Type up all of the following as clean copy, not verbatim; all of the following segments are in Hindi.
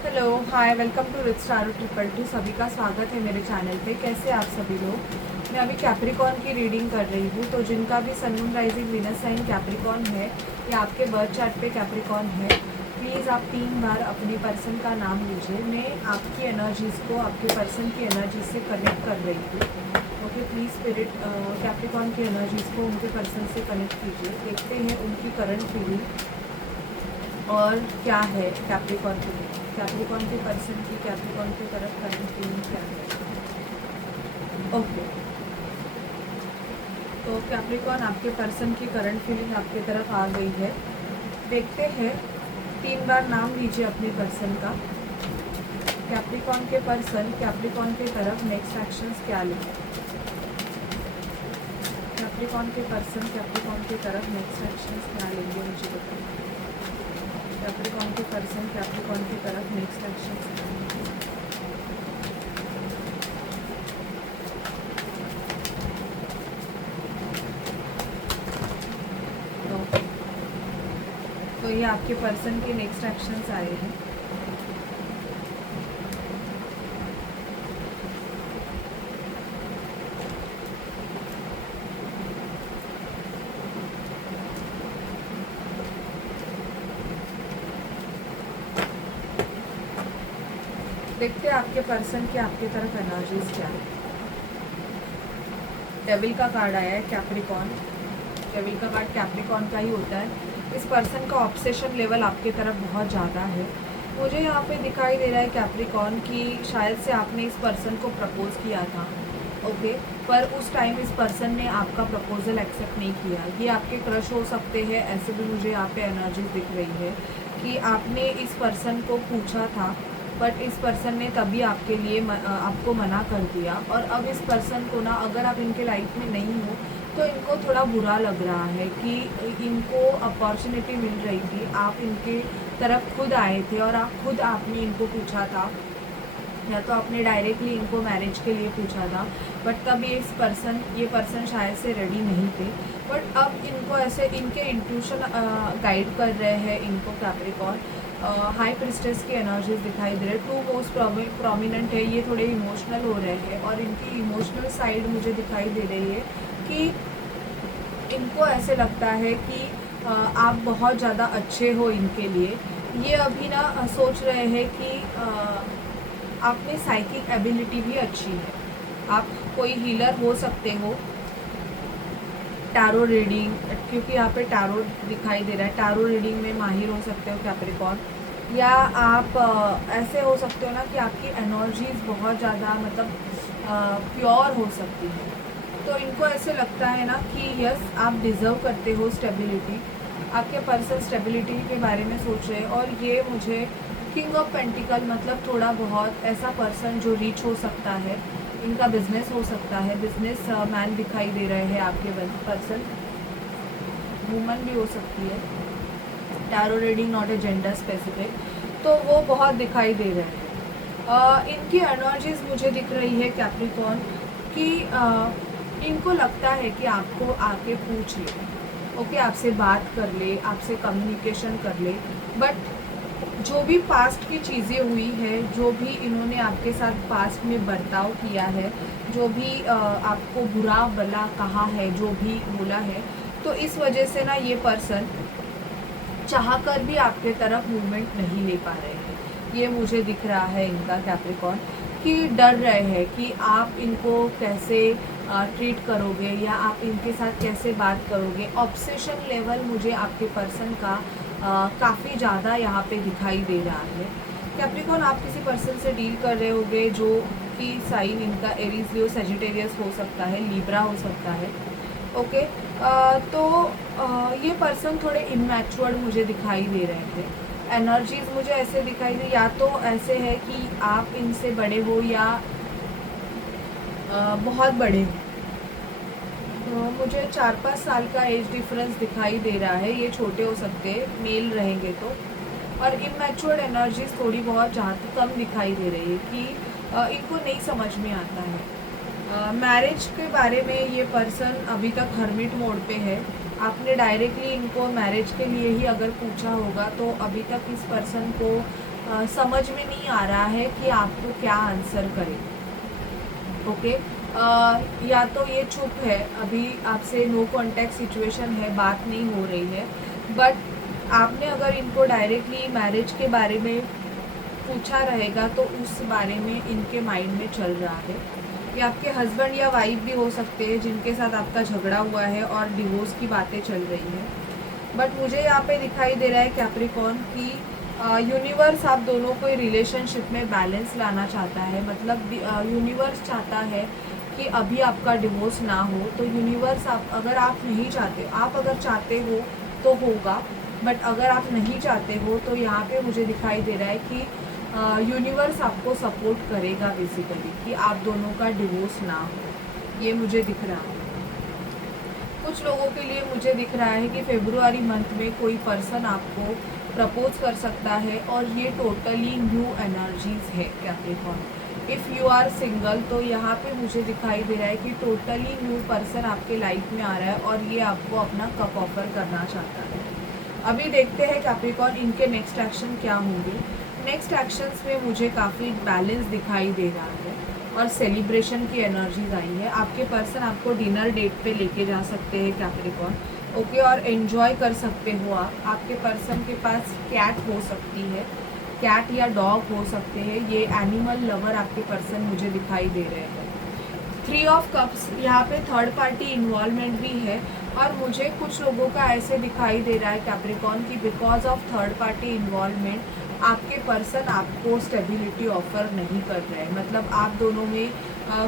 Hello hi welcome to Rich Staro triple two. सभी का स्वागत है मेरे चैनल पे। कैसे आप सभी लोग। मैं अभी कैप्रिकॉन की रीडिंग कर रही हूँ। तो जिनका भी sun moon rising Venus sign Capricorn है या आपके बर्थ चार्ट पे कैप्रिकॉन है, प्लीज़ आप 3 बार अपने पर्सन का नाम लीजिए। मैं आपकी एनर्जीज़ को आपके पर्सन की एनर्जी से कनेक्ट कर रही हूँ। ओके, प्लीज़ स्पिरिट कैप्रिकॉन की एनर्जीज़ को उनके पर्सन से कनेक्ट कीजिए। देखते हैं उनकी करंट फीलिंग और क्या है कैप्रिकॉन के लिए, कैप्रिकॉन के पर्सन की कैप्रिकॉन की तरफ करंट फीलिंग क्या है। ओके, तो कैप्रिकॉन आपके पर्सन की करंट फीलिंग आपके तरफ आ गई है। देखते हैं, 3 बार नाम लीजिए अपने पर्सन का। कैप्रिकॉन के पर्सन कैप्रिकॉन के तरफ नेक्स्ट एक्शंस क्या लेंगे। कैप्रिकॉन के पर्सन कैप्रिकॉन के तरफ नेक्स्ट एक्शंस क्या लेंगे मुझे बताइए। कैप्रिकॉन के पर्सन कैप्रिकॉन की तरफ नेक्स्ट एक्शंस क्या लेंगे। तो ये आपके पर्सन के नेक्स्ट एक्शंस आए हैं। देखते हैं आपके पर्सन की आपके तरफ एनर्जीज क्या है। डेविल का कार्ड आया है कैप्रिकॉन। डेविल का कार्ड कैप्रिकॉन का ही होता है। इस पर्सन का ऑब्सेशन लेवल आपके तरफ बहुत ज़्यादा है। मुझे यहाँ पे दिखाई दे रहा है कैप्रिकॉन की शायद से आपने इस पर्सन को प्रपोज किया था। ओके, पर उस टाइम इस पर्सन ने आपका प्रपोजल एक्सेप्ट नहीं किया। ये आपके क्रश हो सकते हैं, ऐसे भी मुझे यहाँ पे एनर्जी दिख रही है कि आपने इस पर्सन को पूछा था बट इस पर्सन ने तभी आपके लिए आपको मना कर दिया। और अब इस पर्सन को ना, अगर आप इनके लाइफ में नहीं हो तो इनको थोड़ा बुरा लग रहा है कि इनको अपॉर्चुनिटी मिल रही थी, आप इनके तरफ खुद आए थे और आपने इनको पूछा था, या तो आपने डायरेक्टली इनको मैरिज के लिए पूछा था। बट तब ये पर्सन शायद से रेडी नहीं थे। बट अब इनको ऐसे इनके इंट्यूशन गाइड कर रहे हैं इनको कैप्रिकॉन। हाई प्रिस्टेस की एनर्जीज दिखाई दे रहे हैं। 2 मोस्ट प्रोमिनेंट है, ये थोड़े इमोशनल हो रहे हैं और इनकी इमोशनल साइड मुझे दिखाई दे रही है कि इनको ऐसे लगता है कि आप बहुत ज़्यादा अच्छे हो इनके लिए। ये अभी ना सोच रहे हैं कि आप में साइकिक एबिलिटी भी अच्छी है। आप कोई हीलर हो सकते हो। टैरो रीडिंग, क्योंकि यहाँ पे टैरो दिखाई दे रहा है, टैरो रीडिंग में माहिर हो सकते हो कैप्रिकॉन। या आप ऐसे हो सकते हो ना कि आपकी एनर्जीज बहुत ज़्यादा मतलब प्योर हो सकती है। तो इनको ऐसे लगता है ना कि यस, आप डिज़र्व करते हो स्टेबिलिटी। आपके पर्सन स्टेबिलिटी के बारे में सोच रहे हैं। और ये मुझे किंग ऑफ पेंटिकल मतलब थोड़ा बहुत ऐसा पर्सन जो रीच हो सकता है, इनका बिजनेस हो सकता है, बिजनेस मैन दिखाई दे रहे हैं आपके पर्सन। वुमन भी हो सकती है। Tarot reading not a gender specific, तो वो बहुत दिखाई दे रहे हैं। इनकी एनर्जीज मुझे दिख रही है कैप्रिकॉन कि इनको लगता है कि आपको आके पूछ ले, ओके, आपसे बात कर ले, आपसे कम्युनिकेशन कर ले। बट जो भी पास्ट की चीज़ें हुई है, जो भी इन्होंने आपके साथ पास्ट में बर्ताव किया है, जो भी आपको बुरा भला कहा है, जो भी बोला है, तो इस वजह से ना ये पर्सन चाहकर भी आपके तरफ मूवमेंट नहीं ले पा रहे हैं। ये मुझे दिख रहा है इनका कैप्रिकॉन कि डर रहे हैं कि आप इनको कैसे ट्रीट करोगे या आप इनके साथ कैसे बात करोगे। ऑब्सेशन लेवल मुझे आपके पर्सन का काफ़ी ज़्यादा यहाँ पे दिखाई दे रहा है। कैप्रिकॉन आप किसी पर्सन से डील कर रहे होगे जो कि साइन इनका एरीज लियो सेजिटेरियस हो सकता है, लीब्रा हो सकता है। ओके, तो ये पर्सन थोड़े इमैच्योर्ड मुझे दिखाई दे रहे थे। एनर्जीज मुझे ऐसे दिखाई दी, या तो ऐसे है कि आप इनसे बड़े हो या बहुत बड़े हो। तो मुझे 4-5 साल का एज डिफरेंस दिखाई दे रहा है। ये छोटे हो सकते हैं, मेल रहेंगे तो। और इमैच्योर्ड एनर्जीज थोड़ी बहुत जहाँ तक कम दिखाई दे रही है कि इनको नहीं समझ में आता है। मैरिज के बारे में ये पर्सन अभी तक हर्मिट मोड पे है। आपने डायरेक्टली इनको मैरिज के लिए ही अगर पूछा होगा तो अभी तक इस पर्सन को समझ में नहीं आ रहा है कि आपको क्या आंसर करें। ओके, या तो ये चुप है, अभी आपसे नो कॉन्टैक्ट सिचुएशन है, बात नहीं हो रही है, बट आपने अगर इनको डायरेक्टली मैरिज के बारे में पूछा रहेगा तो उस बारे में इनके माइंड में चल रहा है। ये आपके हस्बैंड या वाइफ भी हो सकते हैं जिनके साथ आपका झगड़ा हुआ है और डिवोर्स की बातें चल रही हैं। बट मुझे यहाँ पे दिखाई दे रहा है कैप्रिकॉर्न की यूनिवर्स आप दोनों को रिलेशनशिप में बैलेंस लाना चाहता है। मतलब यूनिवर्स चाहता है कि अभी आपका डिवोर्स ना हो, तो यूनिवर्स अगर आप नहीं चाहते, आप अगर चाहते हो तो होगा, बट अगर आप नहीं चाहते हो तो यहाँ पे मुझे दिखाई दे रहा है कि यूनिवर्स आपको सपोर्ट करेगा बेसिकली, कि आप दोनों का डिवोर्स ना हो। ये मुझे दिख रहा है। कुछ लोगों के लिए मुझे दिख रहा है कि फेब्रुआरी मंथ में कोई पर्सन आपको प्रपोज कर सकता है, और ये टोटली न्यू एनर्जीज है Capricorn. If you are single तो यहाँ पे मुझे दिखाई दे रहा है कि टोटली न्यू पर्सन आपके लाइफ में आ रहा है और ये आपको अपना कप ऑफर करना चाहता है। अभी देखते हैं कैप्रिकॉर्न इनके नेक्स्ट एक्शन क्या होंगे। नेक्स्ट एक्शंस में मुझे काफ़ी बैलेंस दिखाई दे रहा है और सेलिब्रेशन की एनर्जीज आई है। आपके पर्सन आपको डिनर डेट पे लेके जा सकते हैं कैप्रिकॉर्न, ओके, और एन्जॉय कर सकते हो आप। आपके पर्सन के पास कैट हो सकती है, कैट या डॉग हो सकते हैं। ये एनिमल लवर आपके पर्सन मुझे दिखाई दे रहे हैं। 3 ऑफ कप्स, यहाँ पे थर्ड पार्टी इन्वॉल्वमेंट भी है, और मुझे कुछ लोगों का ऐसे दिखाई दे रहा है कैप्रिकॉर्न की because of third party involvement आपके पर्सन आपको स्टेबिलिटी ऑफर नहीं कर रहे हैं। मतलब आप दोनों में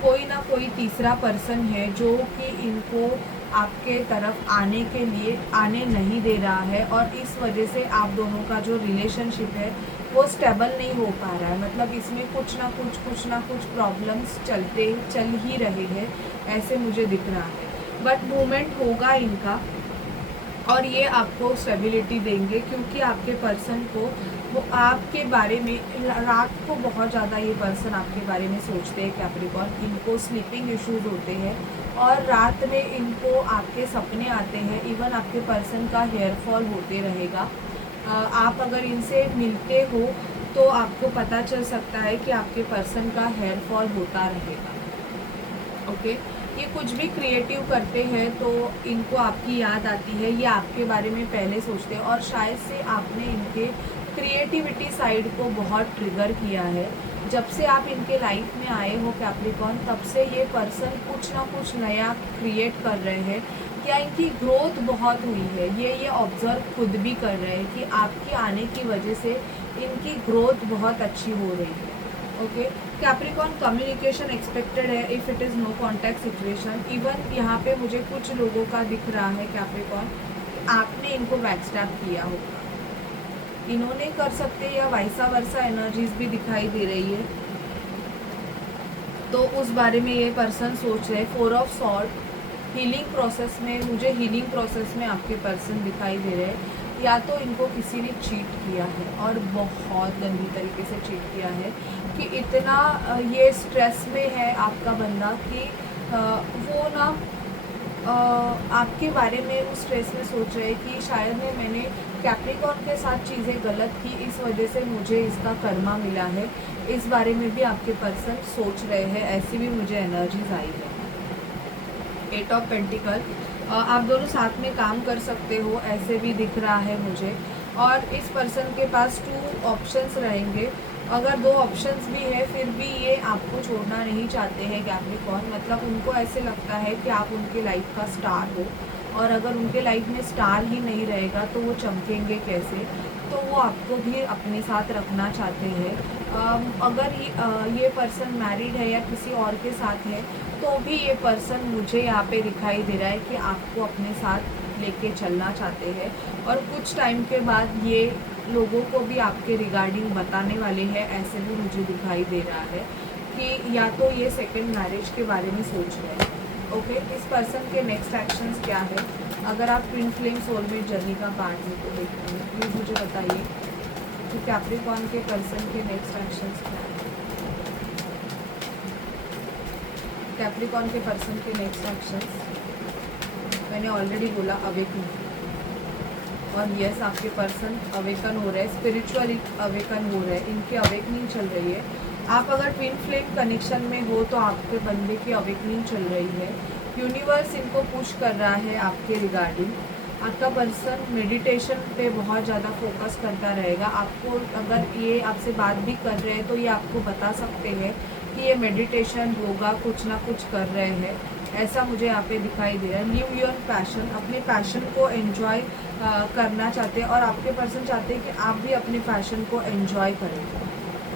कोई ना कोई तीसरा पर्सन है जो कि इनको आपके तरफ आने के लिए आने नहीं दे रहा है, और इस वजह से आप दोनों का जो रिलेशनशिप है वो स्टेबल नहीं हो पा रहा है। मतलब इसमें कुछ ना कुछ प्रॉब्लम्स चल ही रहे हैं, ऐसे मुझे दिख रहा है। बट मूवमेंट होगा इनका, और ये आपको स्टेबिलिटी देंगे, क्योंकि आपके पर्सन को वो आपके बारे में रात को बहुत ज़्यादा ये पर्सन आपके बारे में सोचते हैं कैप्रिकॉर्न। इनको स्लीपिंग इश्यूज होते हैं और रात में इनको आपके सपने आते हैं। इवन आपके पर्सन का हेयर फॉल होते रहेगा। आप अगर इनसे मिलते हो तो आपको पता चल सकता है कि आपके पर्सन का हेयर फॉल होता रहेगा। ओके, ये कुछ भी क्रिएटिव करते हैं तो इनको आपकी याद आती है, ये आपके बारे में पहले सोचते हैं, और शायद से आपने इनके क्रिएटिविटी साइड को बहुत ट्रिगर किया है। जब से आप इनके लाइफ में आए हो कैप्रिकॉर्न, तब से ये पर्सन कुछ ना कुछ नया क्रिएट कर रहे हैं, या इनकी ग्रोथ बहुत हुई है। ये ऑब्ज़र्व खुद भी कर रहे हैं कि आपके आने की वजह से इनकी ग्रोथ बहुत अच्छी हो रही है। ओके, कैप्रिकॉर्न कम्युनिकेशन एक्सपेक्टेड है if it is no contact situation. Even यहाँ पे मुझे कुछ लोगों का दिख रहा है कैप्रिकॉर्न, आपने इनको बैकस्टैप किया होगा, इन्होंने कर सकते हैं, या वाइसा वर्सा एनर्जीज भी दिखाई दे रही है, तो उस बारे में ये पर्सन सोच रहे। 4 ऑफ सॉर्ड, हीलिंग प्रोसेस में, मुझे हीलिंग प्रोसेस में आपके पर्सन दिखाई दे रहे हैं। या तो इनको किसी ने चीट किया है, और बहुत गंदी तरीके से चीट किया है, कि इतना ये स्ट्रेस में है आपका बंदा कि वो ना आपके बारे में उस स्ट्रेस में सोच रहे हैं कि शायद मैंने कैप्रिकॉर्न के साथ चीज़ें गलत की, इस वजह से मुझे इसका कर्मा मिला है। इस बारे में भी आपके पर्सन सोच रहे हैं, ऐसी भी मुझे एनर्जीज आई है। 8 ऑफ पेंटिकल, आप दोनों साथ में काम कर सकते हो, ऐसे भी दिख रहा है मुझे। और इस पर्सन के पास 2 ऑप्शंस रहेंगे। अगर 2 ऑप्शंस भी है फिर भी ये आपको छोड़ना नहीं चाहते हैं कैप्रिकॉर्न। मतलब उनको ऐसे लगता है कि आप उनके लाइफ का स्टार हो, और अगर उनके लाइफ में स्टार ही नहीं रहेगा तो वो चमकेंगे कैसे। तो वो आपको भी अपने साथ रखना चाहते हैं। अगर ये पर्सन मैरिड है या किसी और के साथ है तो भी ये पर्सन मुझे यहाँ पे दिखाई दे रहा है कि आपको अपने साथ लेके चलना चाहते हैं, और कुछ टाइम के बाद ये लोगों को भी आपके रिगार्डिंग बताने वाले हैं, ऐसे भी मुझे दिखाई दे रहा है कि या तो ये सेकंड मैरिज के बारे में सोच रहे हैं। ओके, इस पर्सन के नेक्स्ट एक्शंस क्या है? अगर आप ट्विन फ्लेम सोलमेट जर्नी का पार्ट में को देखते हैं, प्लीज़ मुझे बताइए कि कैप्रिकॉर्न के पर्सन के नेक्स्ट एक्शंस क्या है। कैप्रिकॉर्न के पर्सन के नेक्स्ट एक्शंस मैंने ऑलरेडी बोला, अवेकनिंग। और यस, आपके पर्सन अवेकन हो रहे हैं, स्पिरिचुअली अवेकन हो रहे हैं, इनकी अवेकनिंग चल रही है। आप अगर ट्विन फ्लेम कनेक्शन में हो तो आपके बंदे की अवेकनिंग चल रही है। यूनिवर्स इनको पुश कर रहा है आपके रिगार्डिंग। आपका पर्सन मेडिटेशन पे बहुत ज़्यादा फोकस करता रहेगा। आपको अगर ये आपसे बात भी कर रहे हैं तो ये आपको बता सकते हैं कि ये मेडिटेशन योगा कुछ ना कुछ कर रहे हैं, ऐसा मुझे यहाँ पे दिखाई दे रहा है। लिव योर पैशन, अपने पैशन को एंजॉय करना चाहते हैं और आपके पर्सन चाहते हैं कि आप भी अपने पैशन को एंजॉय करें।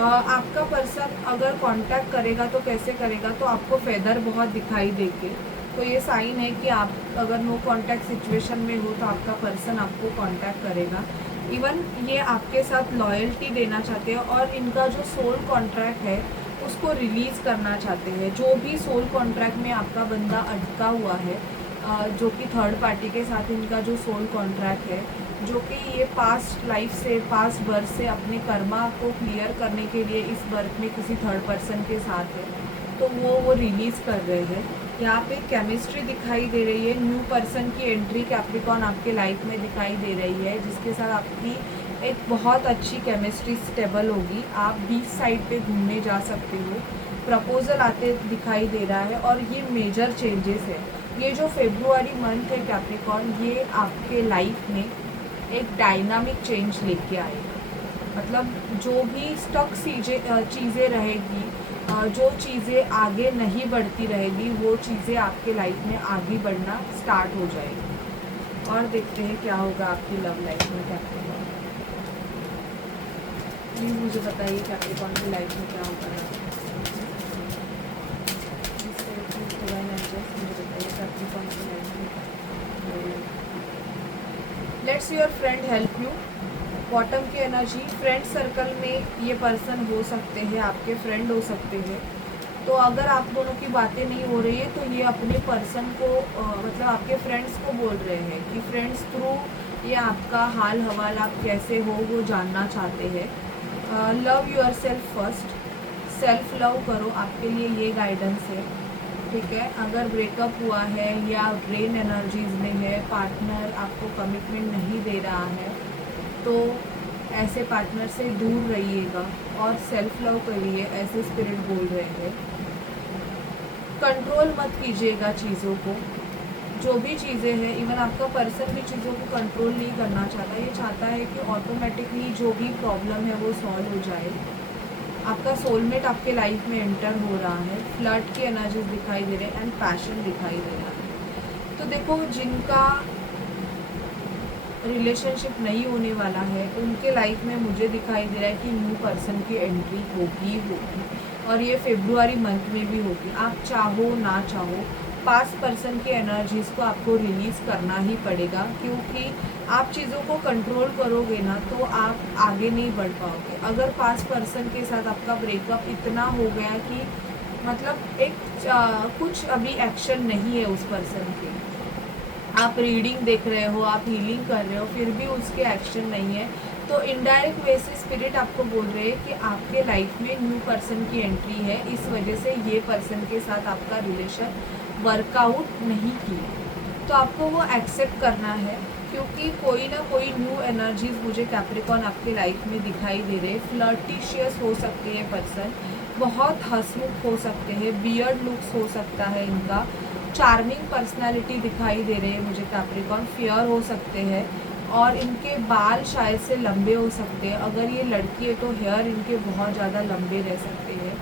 आपका पर्सन अगर कांटेक्ट करेगा तो कैसे करेगा, तो आपको फेदर बहुत दिखाई देंगे, तो ये साइन है कि आप अगर नो कांटेक्ट सिचुएशन में हो तो आपका पर्सन आपको कांटेक्ट करेगा। इवन ये आपके साथ लॉयल्टी देना चाहते हैं और इनका जो सोल कॉन्ट्रैक्ट है उसको रिलीज़ करना चाहते हैं। जो भी सोल कॉन्ट्रैक्ट में आपका बंदा अटका हुआ है, जो कि थर्ड पार्टी के साथ इनका जो सोल कॉन्ट्रैक्ट है, जो कि ये पास्ट लाइफ से, पास्ट बर्थ से अपने कर्मा को क्लियर करने के लिए इस बर्थ में किसी थर्ड पर्सन के साथ है, तो वो रिलीज़ कर रहे हैं। यहाँ पे केमिस्ट्री दिखाई दे रही है। न्यू पर्सन की एंट्री कैप्रिकॉर्न आपके लाइफ में दिखाई दे रही है, जिसके साथ आपकी एक बहुत अच्छी केमिस्ट्री स्टेबल होगी। आप बीच साइड पे घूमने जा सकते हो। प्रपोजल आते दिखाई दे रहा है और ये मेजर चेंजेस है। ये जो फेब्रुआरी मंथ है कैप्रिकॉर्न, ये आपके लाइफ में एक डायनामिक चेंज लेके आएगा। मतलब जो भी स्टक चीज़ें रहेगी, जो चीज़ें आगे नहीं बढ़ती रहेगी, वो चीज़ें आपके लाइफ में आगे बढ़ना स्टार्ट हो जाएगी। और देखते हैं क्या होगा आपकी लव लाइफ में कैप्रिकॉर्न। प्लीज़ मुझे बताइए कैप्रिकॉर्न की लाइफ में क्या होगा। Let's your friend help you. Bottom की एनर्जी, फ्रेंड सर्कल में ये पर्सन हो सकते हैं, आपके फ्रेंड हो सकते हैं। तो अगर आप दोनों की बातें नहीं हो रही है तो ये अपने पर्सन को मतलब आपके फ्रेंड्स को बोल रहे हैं कि फ्रेंड्स थ्रू ये आपका हाल हवाल आप कैसे हो वो जानना चाहते हैं। Love your self first, self love करो, आपके लिए ये गाइडेंस है। ठीक है, अगर ब्रेकअप हुआ है या ड्रेन एनर्जीज में है, पार्टनर आपको कमिटमेंट नहीं दे रहा है, तो ऐसे पार्टनर से दूर रहिएगा और सेल्फ लव करिए, ऐसे स्पिरिट बोल रहे हैं। कंट्रोल मत कीजिएगा चीज़ों को, जो भी चीज़ें हैं। इवन आपका पर्सन भी चीज़ों को कंट्रोल नहीं करना चाहता, ये चाहता है कि ऑटोमेटिकली जो भी प्रॉब्लम है वो सॉल्व हो जाए। आपका सोलमेट आपके लाइफ में एंटर हो रहा है। फ्लर्ट की एनर्जीज दिखाई दे रहे हैं एंड पैशन दिखाई दे रहा है। तो देखो, जिनका रिलेशनशिप नहीं होने वाला है उनके लाइफ में मुझे दिखाई दे रहा है कि न्यू पर्सन की एंट्री होगी और ये फेब्रुआरी मंथ में भी होगी। आप चाहो ना चाहो पास्ट पर्सन की एनर्जीज़ को आपको रिलीज़ करना ही पड़ेगा, क्योंकि आप चीज़ों को कंट्रोल करोगे ना तो आप आगे नहीं बढ़ पाओगे। अगर पास्ट पर्सन के साथ आपका ब्रेकअप इतना हो गया कि मतलब कुछ अभी एक्शन नहीं है उस पर्सन के, आप रीडिंग देख रहे हो, आप हीलिंग कर रहे हो, फिर भी उसके एक्शन नहीं है, तो इनडायरेक्ट वे से स्पिरिट आपको बोल रहे हैं कि आपके लाइफ में न्यू पर्सन की एंट्री है, इस वजह से ये पर्सन के साथ आपका रिलेशन वर्कआउट नहीं किया। तो आपको वो एक्सेप्ट करना है, क्योंकि कोई ना कोई न्यू एनर्जीज मुझे कैप्रिकॉर्न आपके लाइफ में दिखाई दे रहे हैं। फ्लर्टिशियस हो सकते हैं पर्सन, बहुत हंसमुख हो सकते हैं, बियर्ड लुक्स हो सकता है इनका, चार्मिंग पर्सनालिटी दिखाई दे रही है मुझे कैप्रिकॉर्न, फियर हो सकते हैं और इनके बाल शायद से लंबे हो सकते हैं। अगर ये लड़की है तो हेयर इनके बहुत ज़्यादा लंबे रह सकते हैं।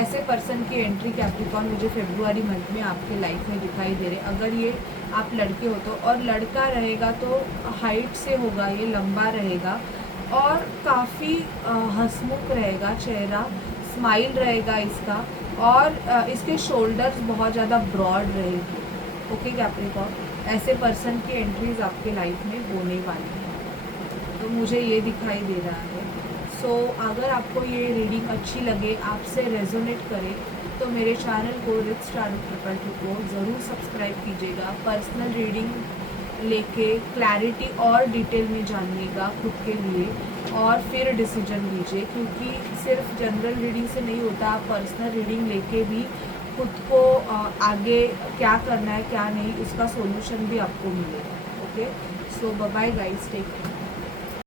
ऐसे पर्सन की एंट्री कैप्रिकॉर्न मुझे फेब्रुआरी मंथ में आपके लाइफ में दिखाई दे रहे। अगर ये आप लड़के हो तो, और लड़का रहेगा तो हाइट से होगा, ये लंबा रहेगा और काफ़ी हंसमुख रहेगा चेहरा, स्माइल रहेगा इसका, और इसके शोल्डर्स बहुत ज़्यादा ब्रॉड रहेगी। ओके कैप्रिकॉर्न, ऐसे पर्सन की एंट्रीज आपके लाइफ में होने वाली है, तो मुझे ये दिखाई दे रहा है। सो अगर आपको ये रीडिंग अच्छी लगे, आपसे रेजोनेट करे, तो मेरे चैनल को रिच टैरो ट्रिपल टू को ज़रूर सब्सक्राइब कीजिएगा। पर्सनल रीडिंग लेके क्लैरिटी और डिटेल में जानिएगा खुद के लिए और फिर डिसीजन लीजिए, क्योंकि सिर्फ जनरल रीडिंग से नहीं होता, पर्सनल रीडिंग लेके भी खुद को आगे क्या करना है क्या नहीं उसका सॉल्यूशन भी आपको मिलेगा। ओके, सो बाय गाइस, टेक केयर।